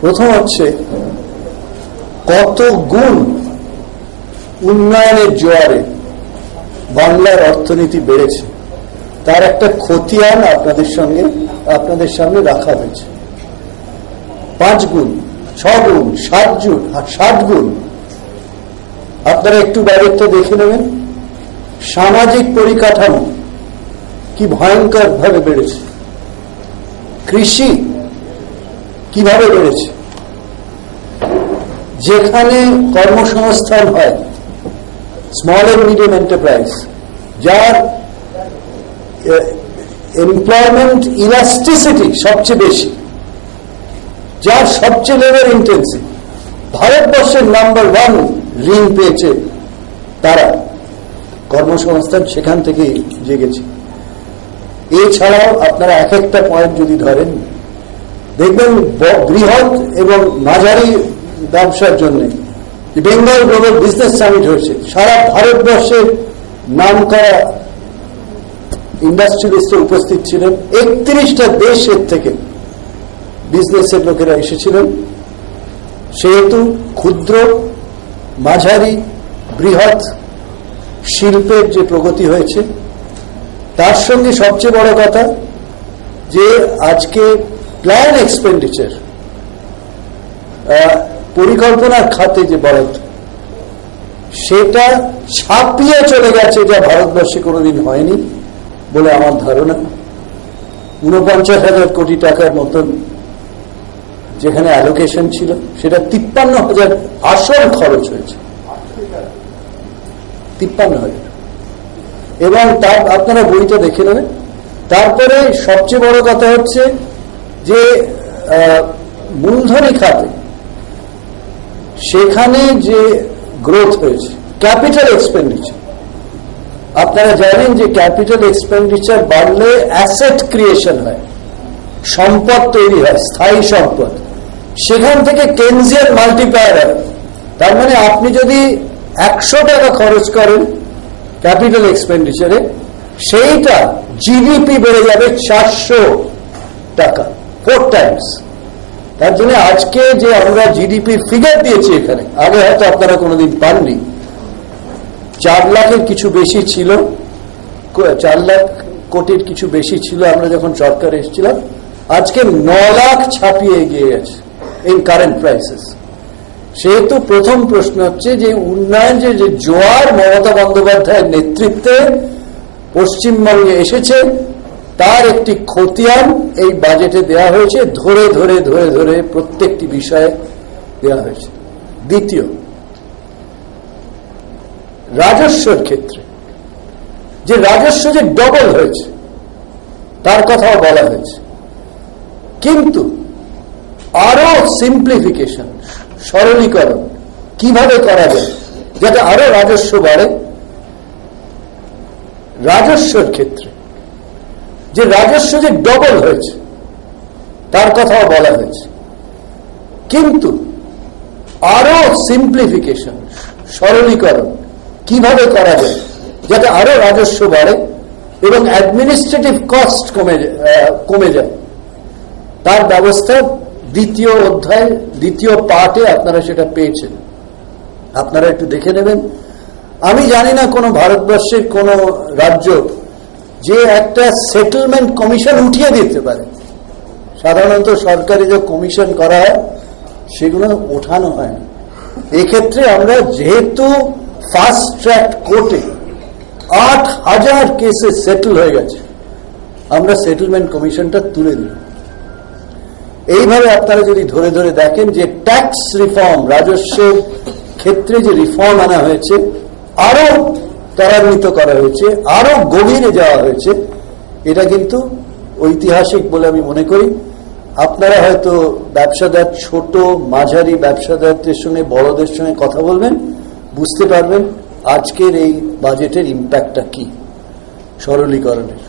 প্রথম হচ্ছে কত গুণ উন্নয়নের জোয়ারে বাংলার অর্থনীতি বেড়েছে তার একটা খতিয়ান আপনাদের সামনে রাখা হয়েছে। 5 গুণ, 6 গুণ, 7 গুণ। আপনারা একটু বাইরেটা দেখে নেবেন। সামাজিক পরিকাঠামো কি ভয়ঙ্কর ভাবে বেড়েছে, কৃষি কিভাবে বেড়েছে, যেখানে কর্মসংস্থান হয়, স্মল এন্ড মিডিয়াম এন্টারপ্রাইজ, যার এমপ্লয়মেন্ট ইলাস্টিসিটি সবচেয়ে বেশি, যার সবচেয়ে লেবার ইন্টেন্সিভ, ভারতবর্ষের নাম্বার 1 ঋণ পেয়েছে তারা। কর্মসংস্থান সেখান থেকে জেগেছে। এছাড়াও আপনারা এক একটা পয়েন্ট যদি ধরেন, দেখবেন বৃহৎ এবং মাঝারি ব্যবসার জন্য বেঙ্গল গ্লোবাল বিজনেস সামিট হয়েছে। সারা ভারতবর্ষের নাম করা ইন্ডাস্ট্রিয়ালিস্ট উপস্থিত ছিলেন। 31টা দেশের থেকে বিজনেসের লোকেরা এসেছিলেন। সেহেতু ক্ষুদ্র, মাঝারি, বৃহৎ শিল্পের যে প্রগতি হয়েছে, তার সঙ্গে সবচেয়ে বড় কথা যে আজকে প্ল্যান এক্সপেন্ডিচার, পরিকল্পনার খাতে যে বরাদ্দ, সেটা ছাপিয়ে চলে গেছে, যা ভারতবর্ষে কোনোদিন হয়নি বলে আমার ধারণা। 49,000 কোটি টাকার মতন যেখানে অ্যালোকেশন ছিল, সেটা 53,000 আসল খরচ হয়েছে। 53,000। এবং তার আপনারা বইটা দেখে নেবেন। তারপরে সবচেয়ে বড় কথা হচ্ছে যে মূলধনী খাতে সেখানে যে গ্রোথ হয়েছে, ক্যাপিটাল এক্সপেন্ডিচার। আপনারা জানেন যে ক্যাপিটাল এক্সপেন্ডিচার বাড়লে অ্যাসেট ক্রিয়েশন হয়, সম্পদ তৈরি হয়, স্থায়ী সম্পদ। সেখান থেকে কেনজিয়ান মাল্টিপ্লায়ার হয়। তার মানে আপনি যদি 100 টাকা খরচ করেন ক্যাপিটাল এক্সপেন্ডিচারে, সেইটা জিডিপি বেড়ে যাবে 400 টাকা, 4 টাইমস। তার জন্য আজকে যে আমরা জিডিপির ফিগার দিয়েছি এখানে, আগে হয়তো আপনারা কোনোদিন পাননি, 4 লাখের কিছু বেশি ছিল, 4 লাখ কোটির কিছু বেশি ছিল আমরা যখন সরকারে এসেছিলাম। আজকে 9 লাখ ছাপিয়ে এগিয়ে গেছে ইন কারেন্ট প্রাইসেস। সেহেতু প্রথম প্রশ্ন হচ্ছে যে উন্নয়ন যে জোয়ার মমতা বন্দ্যোপাধ্যায়ের নেতৃত্বে পশ্চিমবঙ্গে এসেছে, তার একটি খতিয়ান এই বাজেটে দেওয়া হয়েছে। ধরে ধরে ধরে ধরে প্রত্যেকটি বিষয়ে দেওয়া হয়েছে। দ্বিতীয়, রাজস্বের ক্ষেত্রে যে রাজস্ব যে ডবল হয়েছে তার কথাও বলা হয়েছে, কিন্তু আরো সিম্পলিফিকেশন, সরলীকরণ কিভাবে করা যায় যাতে আরো রাজস্ব বাড়ে। রাজস্বের ক্ষেত্রে যে রাজস্ব যে ডবল হয়েছে তার কথাও বলা হয়েছে, কিন্তু আরো সিম্পলিফিকেশন, সরলীকরণ কিভাবে করা যায় যাতে আরো রাজস্ব বাড়ে এবং অ্যাডমিনিস্ট্রেটিভ কস্ট কমে যায়, তার ব্যবস্থা দ্বিতীয় অধ্যায়, দ্বিতীয় পার্টে আপনারা সেটা পেয়েছেন। আপনারা একটু দেখে নেবেন। আমি জানি না কোনো ভারতবর্ষের কোন রাজ্য যে একটা সেটেলমেন্ট কমিশন উঠিয়ে দিতে পারে। সাধারণত সরকারি যে কমিশন করা হয় সেগুলো ওঠানো হয় না। এক্ষেত্রে আমরা যেহেতু ফাস্ট ট্র্যাক কোর্টে 8,000 কেসে সেটেল হয়ে গেছে, আমরা সেটেলমেন্ট কমিশনটা তুলে দিই। এইভাবে আপনারা যদি ধরে ধরে দেখেন যে ট্যাক্স রিফর্ম, রাজস্বের ক্ষেত্রে যে রিফর্ম আনা হয়েছে, আরো ত্বরান্বিত করা হয়েছে, আরো গভীরে যাওয়া হয়েছে, এটা কিন্তু ঐতিহাসিক বলে আমি মনে করি। আপনারা হয়তো ব্যবসাদার, ছোট মাঝারি ব্যবসাদারদের সঙ্গে, বড়দের সঙ্গে কথা বলবেন, বুঝতে পারবেন আজকের এই বাজেটের ইম্প্যাক্টটা কি সরলীকরণের।